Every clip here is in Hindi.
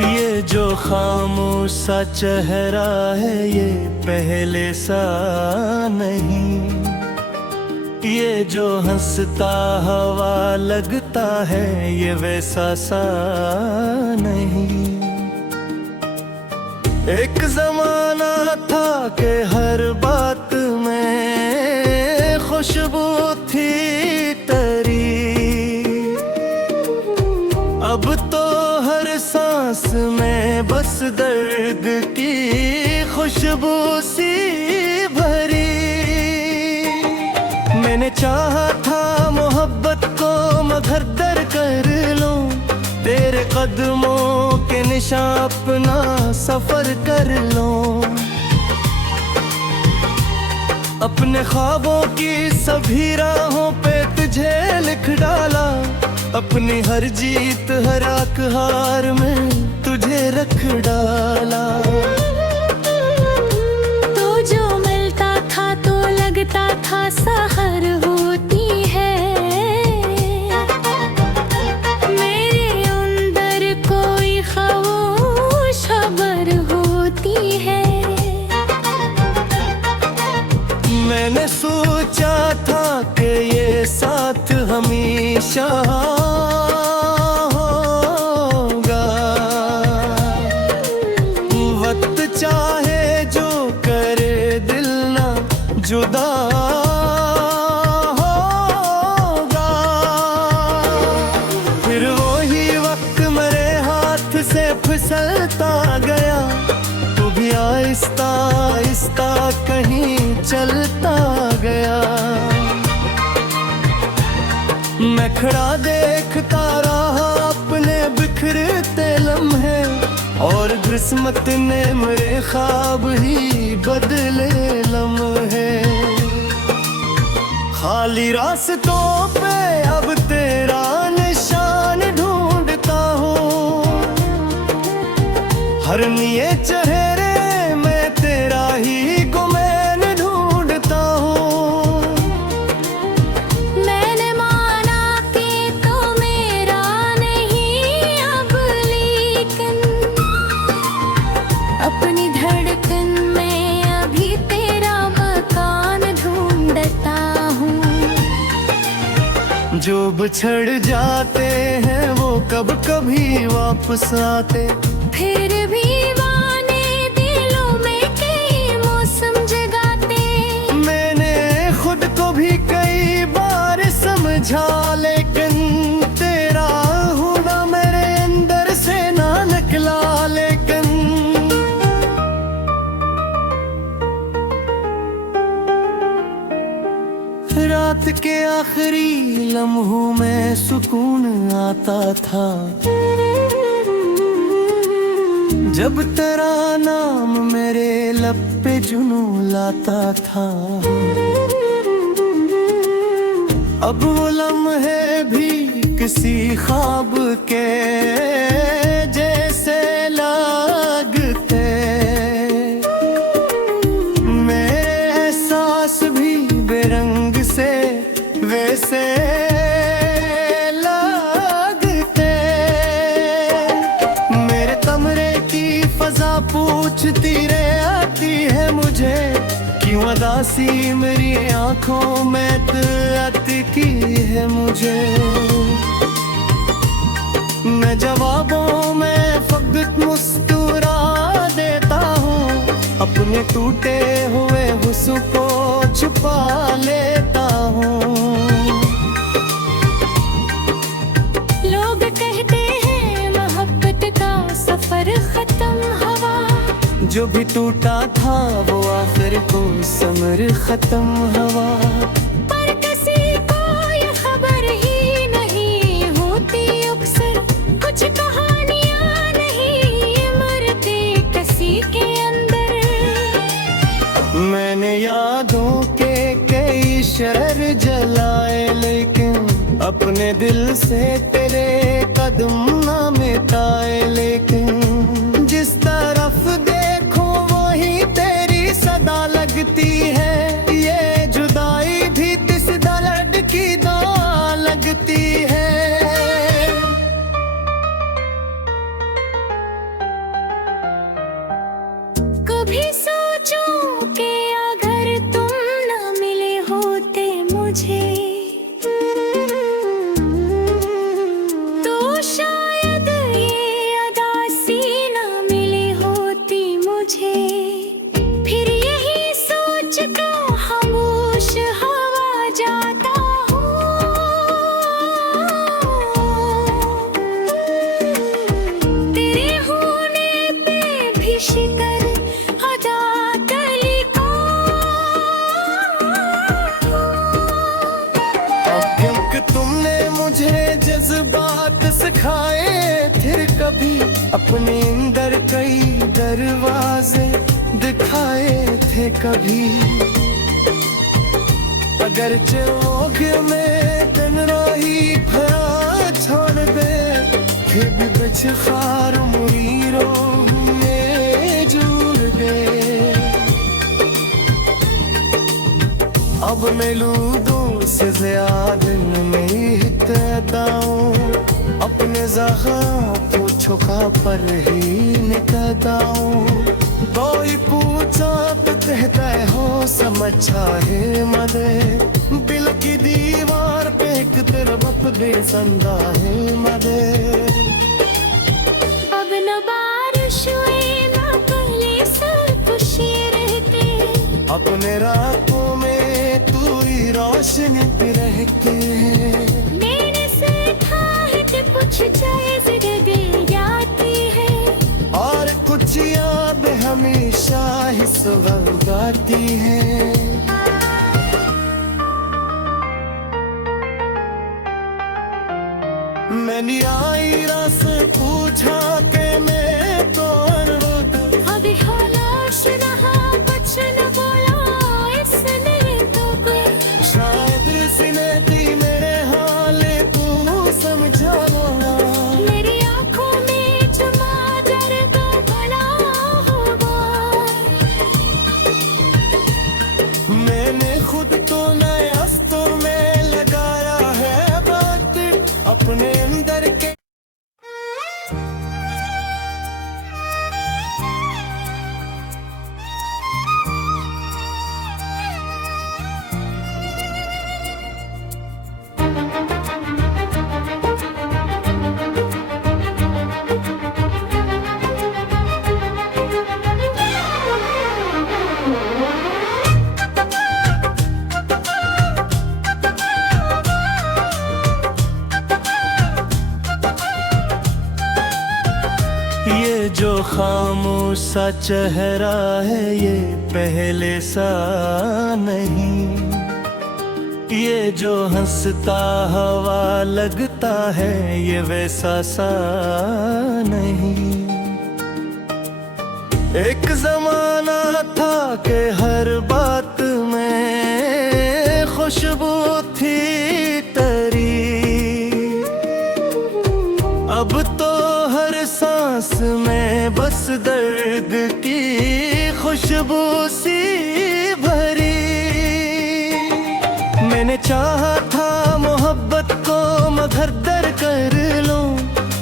ये जो खामोश सा चेहरा है ये पहले सा नहीं, ये जो हंसता हवा लगता है ये वैसा सा नहीं। एक जमाना था कि हर बात में खुशबू थी तेरी, अब तो हर सांस में बस दर्द की खुशबू सी भरी। मैंने चाहा था मोहब्बत को मगर दर कर लूं, तेरे कदमों के निशान अपना सफर कर लूं। अपने ख्वाबों की सभी राहों पे तुझे लिख डाला, अपनी हर जीत हर हार में तुझे रख डाला। तो जो मिलता था तो लगता था सहर होती है, मेरे अंदर कोई खामोश खबर होती है। मैंने सोचा था कि ये साथ हमेशा होगा, वक्त चाहे जो करे दिल ना जुदा होगा। फिर वही वक्त मेरे हाथ से फिसलता गया, तू भी आहिस्ता आहिस्ता कहीं चलता गया। मैं खड़ा देखता रहा अपने बिखरते लम्हे, और किस्मत ने मेरे ख्वाब ही बदले लम्हे। खाली रास्तों पे अब तेरा निशान ढूंढता हूँ, हर निये चेहरे में तेरा ही गुमान ढूंढता हूँ। मैंने माना कि तो मेरा नहीं अब, लेकिन अपनी धड़कन में अभी तेरा मकान ढूंढता हूँ। जो बिछड़ जाते हैं वो कब कभी वापस आते, फिर भी वाने दिलों में कई मौसम जगाते। मैंने खुद को भी कई बार समझा, लेकिन तेरा होना मेरे अंदर से ना निकला। लेकिन रात के आखिरी लम्हों में सुकून आता था, जब तेरा नाम मेरे लब पे जुनू लाता था। अब वो लम्हे भी किसी ख्वाब के जैसे लगते, मेरे एहसास भी बेरंग से वैसे लगते। मेरे कमरे की फजा पूछती रहती है मुझे, क्यों उदासी मेरी आंखों में की है मुझे। मैं जवाबों में फकत मुस्कुरा देता हूँ, अपने टूटे हुए हुस्न को छुपा लेता हूँ। लोग कहते हैं मोहब्बत का सफर खत्म हुआ, जो भी टूटा था वो आखिर को समर खत्म हुआ। पर किसी को ये खबर ही नहीं होती अक्सर, कुछ कहानियां नहीं मरती किसी के अंदर। मैंने यादों के कई शहर जलाए, लेकिन अपने दिल से तेरे कदम ना मिटाए। लेकिन जिस तरफ देखो वही तेरी सदा लगती है, ये जुदाई भी तिस दर्द की दवा लगती है। शायद ये अदा सी न मिली होती मुझे, फिर यही सोच कर खामोश हवा जाता हूँ। तेरे होने पे भी शिकर अदा कली का क्योंकि तुमने मुझे जज्बात सिखाए, फिर कभी अपने अंदर कई दरवाजे दिखाए थे कभी। अगर चौक में दिन राही भरा छोड़ दे, फिर भी बच खार मुरीरों में जुड़ गए। अब मैं लूदों से ज्यादा नहीं तदाऊं, अपने ज़ख्म को छुपा पर ही निकलताऊं। कोई पूछा तो कहता है हो समझा है मदे, दिल की दीवार पे एक तरफ अपने संदा है मदे। अब न बारिश हुई न पहले सर्द रहते, अपने रातों में तू ही रोशनी पे रहती है। मेरे से ठाहट कुछ जायज दे जाती है, और कुछ याद हमेशा ही सुबह गाती है। मैंने आई रास पूछा कि मैं तो अनरोध, अभी हालात से रहा बचन बोला इसने तो कोई। शायद सीने दी मेरे हाल को समझा। मेरी आंखों में जमा दर्द भला होगा, मैंने खुद तो नए हस्तों में लगाया है बात अपने अंदर के। ये जो खामोश सा चेहरा है ये पहले सा नहीं, ये जो हंसता हवा लगता है ये वैसा सा नहीं। एक जमाना था कि हर बात में खुशबू थी तेरी, अब तो हर सांस में बस दर्द की खुशबू सी भरी। मैंने चाहा था मोहब्बत को मगर दर कर लूं,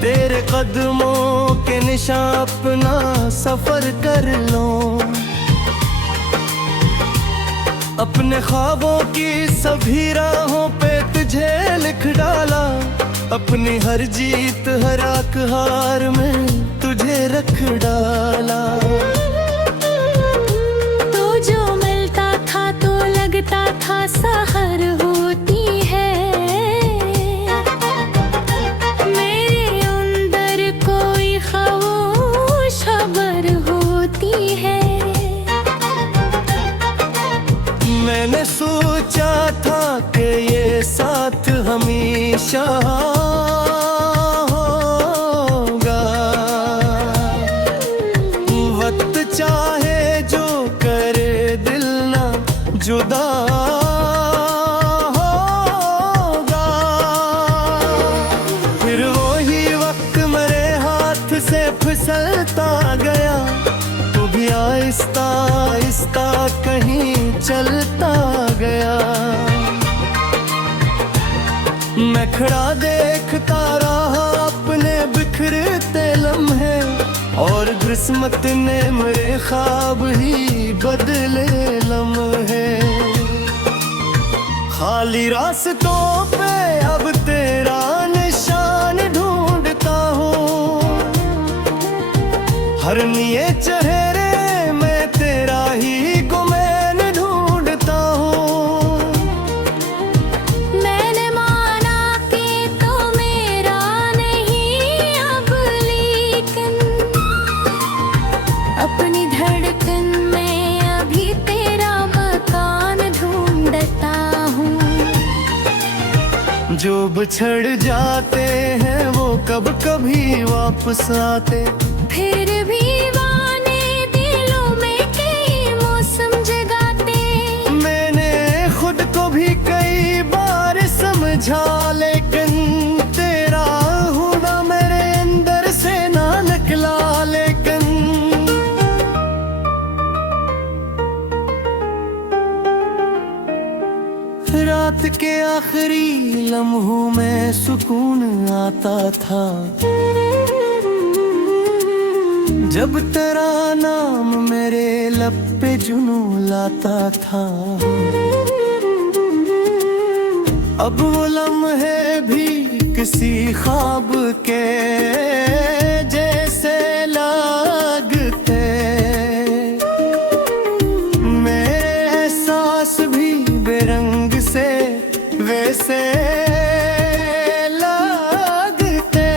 तेरे कदमों के निशान अपना सफर कर लूं। अपने ख्वाबों की सभी राहों पे तुझे लिख डाला, अपनी हर जीत हर हार में तुझे रख डाला। तो जो मिलता था तो लगता था सहर होती है, मेरे अंदर कोई खामोश खबर होती है। मैंने सोचा था कि ये साथ हमेशा होगा, वक्त चाहे जो करे दिल ना जुदा होगा। फिर वही वक्त मेरे हाथ से फिसलता गया, तू भी आहिस्ता आहिस्ता कहीं चलता गया। मैं खड़ा देखता रहा अपने बिखरते लम्हे, और किस्मत ने मेरे ख्वाब ही बदले लम्हे। खाली रास्तों पे अब तेरा निशान ढूंढता हर निये चेहरे में तेरा ही गुमैन ढूंढता हूँ। मैंने माना कि तो मेरा नहीं अब, लेकिन अपनी धड़कन में अभी तेरा मकान ढूंढता हूँ। जो बिछड़ जाते हैं वो कब कभी वापस आते, फिर भी वाने दिलों में कई मौसम जगाते। मैंने खुद को भी कई बार समझा, लेकिन तेरा होना मेरे अंदर से ना निकला। लेकिन रात के आखिरी लम्हों में सुकून आता था, जब तेरा नाम मेरे लब पे जुनू लाता था। अब वो लम्हे भी किसी ख्वाब के जैसे लगते, मेरे एहसास भी बेरंग से वैसे लगते।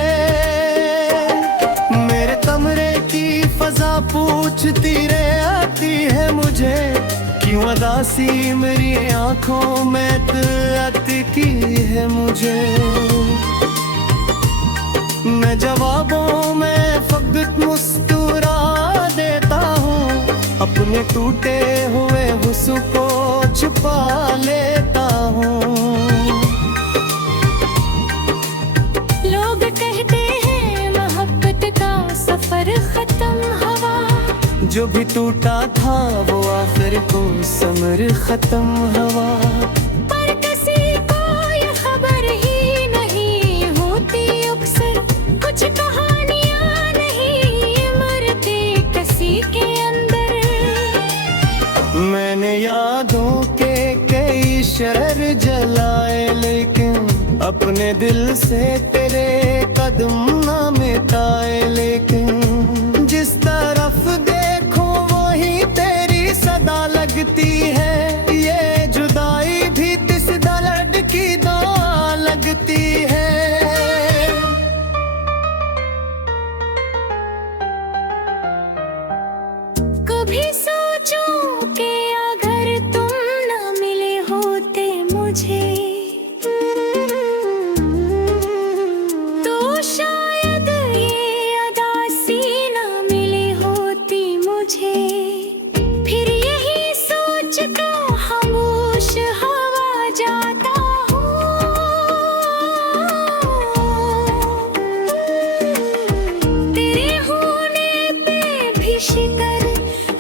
मेरे कमरे की फजा पूछती रहती है मुझे, क्यों उदासी मेरी आंखों में अटकी है मुझे। मैं जवाबों में फकत मुस्कुरा देता हूँ, अपने टूटे हुए हुस्न को छुपा लेता हूँ। लोग कहते हैं मोहब्बत का सफर खत्म हुआ, जो भी टूटा था वो आखिर को समर खत्म हुआ। पर किसी को ये खबर ही नहीं होती अक्सर, कुछ कहानियां नहीं मरती किसी के अंदर। मैंने यादों के कई शहर जलाए, लेकिन अपने दिल से तेरे कदम ना मिटाए। लेकिन जिस तरफ देखो वही तेरी सदा लगती है, ये जुदाई भी तिस दर्द की दवा लगती है। कभी सोचूं कि अगर तुम न मिले होते मुझे, तो शायद ये उदासी न मिली होती मुझे। फिर यही सोच कर खामोश हवा जाता हूँ। तेरे होने पे भी शिकर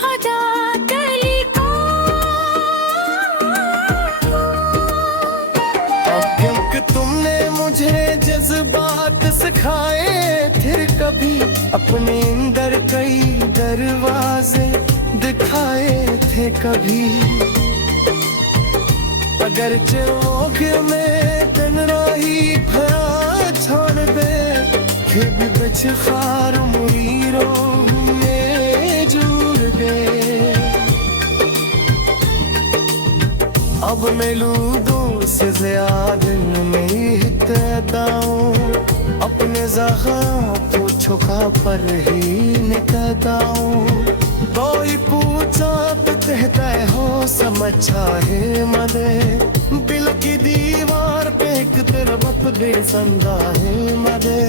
अदा कली को। अब क्योंकि तुमने मुझे जज्बात सिखाए, फिर कभी अपने अंदर कई दरवाजे दिखाए थे कभी। अगर चौक में तन्हाई भरा छोड़ दे, फिर भी बचखार मुरीरों में जुड़ गए। अब मिलूं से ज्यादा नहीं कहता हूँ, अपने ज़ख्म को छुपा पर ही निकलता हूँ। कोई पूछा तो कहता है हो समझा है मदे, दिल की दीवार पे एक तरफ बेसंदा है मदे।